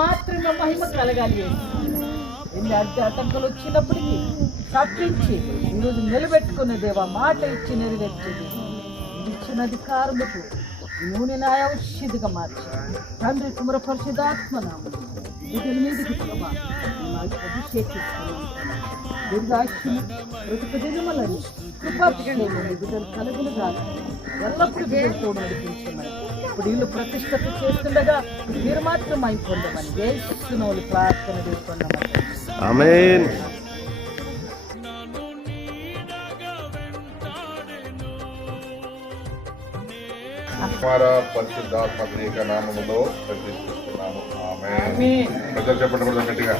మాత్రమే మహిమ కలగాలి. ఎన్ని ఆటంకాలు వచ్చినప్పటికీ తప్పించి ఈరోజు నిలబెట్టుకునే దేవా, మాట ఇచ్చి నెరవేర్చేది ఇచ్చిన అధికారముకు నూనె నాయ ఔషధిగా మార్చి తండ్రి కుమర పరిశుద్ధాత్మ నామమున వీటి మీదకి ప్రభా అభిషేకిస్తున్నాం. దీర్ఘాయుష్యము బ్రతుకు దినములని కృపాభిషేకము బిడ్డలు కలుగును గాక. ఎల్లప్పుడూ బిడ్డలతో నడిపించమని ఇప్పుడు వీళ్ళు ప్రతిష్టత చేస్తుండగా మీరు మాత్రం అయిపోండమని యేసు నామములో ప్రార్థన చేసుకున్నామని. ఆమేన్. పరిశుద్ధాత్మ నామములో ప్రతిష్ఠిస్తున్నాము. ఆమేన్. ప్రజలు చెప్పండి కూడా గట్టిగా.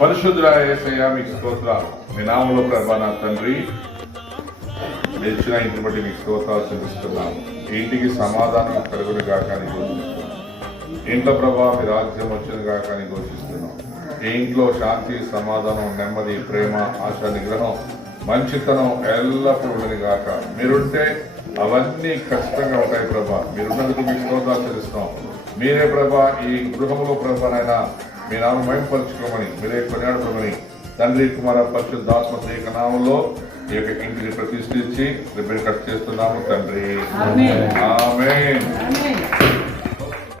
పరిశుద్ధుడా యేసయ్యా మీకు స్తోత్రాలు. మీ నామములో ప్రభా నా తండ్రి ఇచ్చిన ఇంటిని బట్టి మీకు స్తోత్రాలు చెల్లిస్తున్నాము. ఈ ఇంటికి సమాధానం కలుగును గాక అని ఘోషిస్తున్నాం. ఇంట్లో ప్రభా మీ రాజ్యం వచ్చిన గాక అని ఘోషిస్తున్నాం. ఈ ఇంట్లో శాంతి, సమాధానం, నెమ్మది, ప్రేమ, ఆశ, నిగ్రహం, మంచితనం ఎల్లప్పుడూ గాక. మీరుంటే అవన్నీ ఖచ్చితంగా ఉంటాయి ప్రభా. మీరున్నందుకు మీకు స్తోత్రాలు చెల్లిస్తున్నాం. మీరే ప్రభా ఈ గృహంలో ప్రభానైనా మీ నామం మహిమపరచుకోమని, మీరే కొనియాడుకోమని తండ్రి కుమార పరిశుద్ధాత్మ త్రియేక నామంలో ఈ యొక్క ఇంటిని ప్రతిష్ఠించి రిపేర్ కట్ చేస్తున్నాము తండ్రి. ఆమేన్.